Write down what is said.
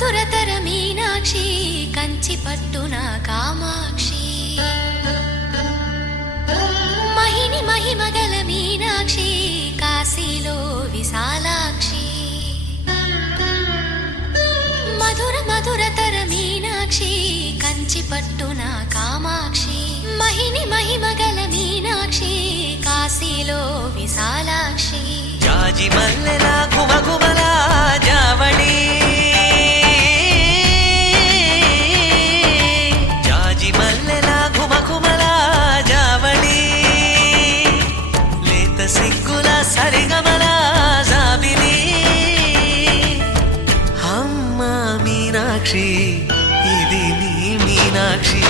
మధురతర మీనాక్షి కంచి పట్టున కామాక్షి మహిని మహిమగల మీనాక్షి కాశీలో విశాలాక్షి మధుర మధురతర మీనాక్షి కంచి పట్టున కామాక్షి మహిని మహిమగల మీనాక్షి కాశీలో విశాలాక్షి జాజి మల్లెలా ఘుమఘుమలా జావళి జాజి మల్లెలా ఘుమఘుమలా జావళి లేత సిగ్గుల సరిగమల జాబిలి అమ్మ మీనాక్షి ఇది నీ మీనాక్షి